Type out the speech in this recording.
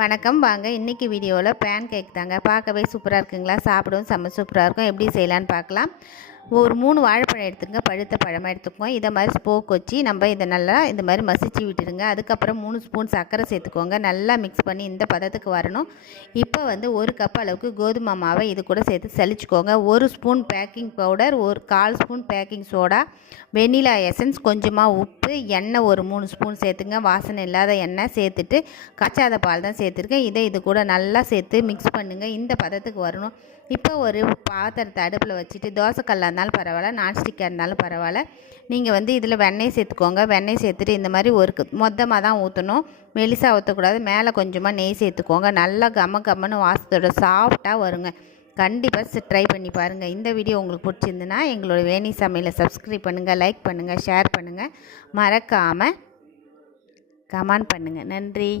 வணக்கம். வாங்க இன்றைக்கி வீடியோவில் பேன் கேக் தாங்க. பார்க்கவே சூப்பராக இருக்குங்களா? சாப்பிடவும் செம்ம சூப்பராக இருக்கும். எப்படி செய்யலான்னு பார்க்கலாம். ஒரு 3 வாழைப்பழம் எடுத்துங்க, பழுத்த பழமாக எடுத்துக்கோங்க. இதை மாதிரி ஸ்போக் வச்சு நம்ம இதை நல்லா இந்த மாதிரி மசிச்சு விட்டுருங்க. அதுக்கப்புறம் 3 ஸ்பூன் சர்க்கரை சேர்த்துக்கோங்க. நல்லா மிக்ஸ் பண்ணி இந்த பதத்துக்கு வரணும். இப்போ ஒரு கப் அளவுக்கு கோதுமை மாவை இது கூட சேர்த்து சலிச்சுக்கோங்க. 1 spoon baking powder, 1/4 spoon baking soda, vanilla essence, கொஞ்சமாக உப்பு, எண்ணெய் ஒரு 3 ஸ்பூன் சேர்த்துங்க. வாசனை இல்லாத எண்ணெய் சேர்த்துட்டு காய்ச்சாத பால் தான் சேர்த்துருக்கேன். இது கூட நல்லா சேர்த்து மிக்ஸ் பண்ணுங்கள். இந்த பதத்துக்கு வரணும். இப்போ ஒரு பாத்திரத்தை அடுப்பில் வச்சுட்டு, தோசைக்கல்லாக இருந்தாலும் பரவாயில்ல, நான்ஸ்டிக்காக இருந்தாலும் பரவாயில்ல, நீங்கள் இதில் வெண்ணெய் சேர்த்துக்கோங்க. வெண்ணெய் சேர்த்துட்டு இந்த மாதிரி மொத்தமாக தான் ஊற்றணும், மெலிசாக ஊற்றக்கூடாது. மேலே கொஞ்சமாக நெய் சேர்த்துக்கோங்க. நல்லா கம்மன்னு வாசத்தோட சாஃப்டாக வருங்க. கண்டிப்பாக ட்ரை பண்ணி பாருங்கள். இந்த வீடியோ உங்களுக்கு பிடிச்சிருந்துன்னா எங்களோட வேணி சமையலை சப்ஸ்கிரைப் பண்ணுங்கள், லைக் பண்ணுங்கள், ஷேர் பண்ணுங்கள், மறக்காமல் கமெண்ட் பண்ணுங்கள். நன்றி.